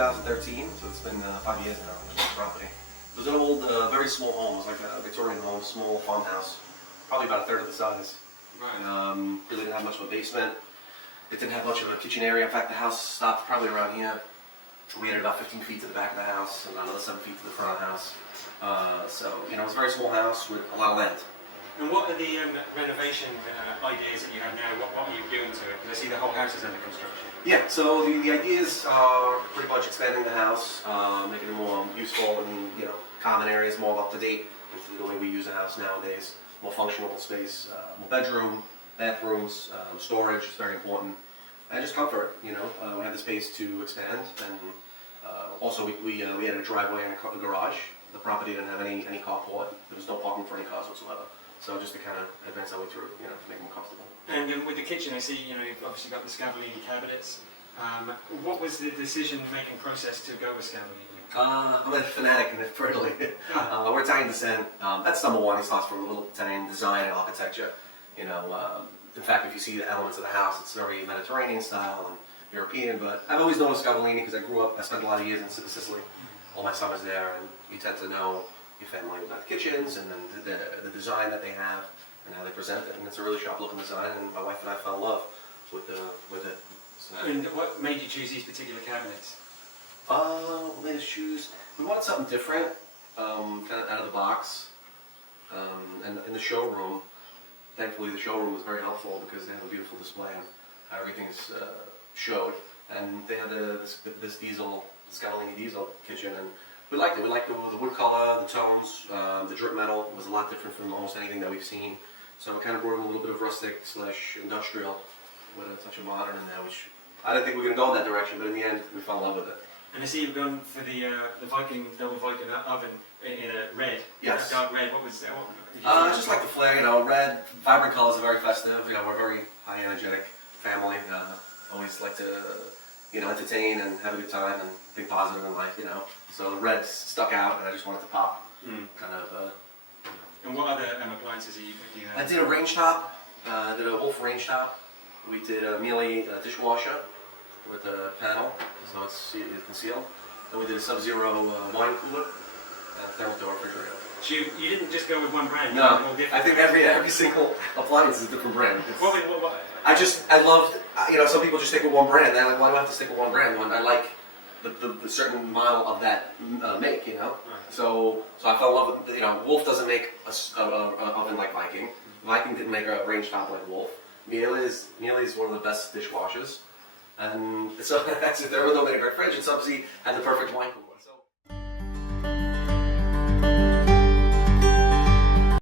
2013, so it's been 5 years now on this property. It was an old, very small home. It was like a Victorian home, small farmhouse, probably about a third of the size. Right. Really didn't have much of a basement. It didn't have much of a kitchen area. In fact, the house stopped probably around here. We had about 15 feet to the back of the house, and another 7 feet to the front of the house. So, you know, it was a very small house with a lot of land. And what are the renovation ideas that you have now? What are you doing to it? Because I see the whole house is under construction. Yeah, so the ideas are pretty much expanding the house, making it more useful and, you know, common areas, more up to date with the way we use a house nowadays. More functional space, more bedroom, bathrooms, storage is very important, and just comfort. You know, we have the space to expand, and also we had a driveway and a garage. The property didn't have any carport. There was no parking for any cars whatsoever. So just to kind of advance our way through, you know, to make them comfortable. And with the kitchen, I see, you know, you've obviously got the Scavolini cabinets. What was the decision-making process to go with Scavolini? I'm a fanatic in it for Italy. We're Italian descent. That's number one. It starts from a little Italian design and architecture. You know, in fact, if you see the elements of the house, it's very Mediterranean style and European. But I've always known Scavolini because I spent a lot of years in Sicily. All my summers there, and you tend to know your family about the kitchens and then the design that they have and how they present it. And it's a really sharp-looking design, and my wife and I fell in love with it. So, and what made you choose these particular cabinets? What made us choose? We wanted something different, kind of out of the box. And in the showroom, thankfully the showroom was very helpful because they have a beautiful display and everything is showed. And they had this diesel, Scavolini diesel kitchen, and we liked it. We liked the wood color, the tones, the drip metal was a lot different from almost anything that we've seen. So it kind of brought in a little bit of rustic / industrial with a touch of modern in there, which I didn't think we were going to go in that direction, but in the end we fell in love with it. And I see you've gone for the double Viking oven in a red. Yes. Dark red. What was that? I just like the flair, you know, red, vibrant colors are very festive. You know, we're a very high energetic family. Always like to, you know, entertain and have a good time and think positive in life, you know. So the red stuck out and I just wanted to pop. Kind of. And what other appliances do you have? I did a range top. Did a Wolf range top. We did a Miele dishwasher with a panel, so it's concealed. Then we did a Sub-Zero wine cooler and a thermal door refrigerator. So you didn't just go with one brand? No, I think every single appliance is a different brand. What? I loved, you know, some people just stick with one brand. They're like, why do I have to stick with one brand? When I like the certain model of that make, you know. Right. So I fell in love with, you know, Wolf doesn't make an oven like Viking. Viking didn't make a range top like Wolf. Miele is one of the best dishwashers. And so there was no great fridge, and Sub-Z had the perfect wine cooler.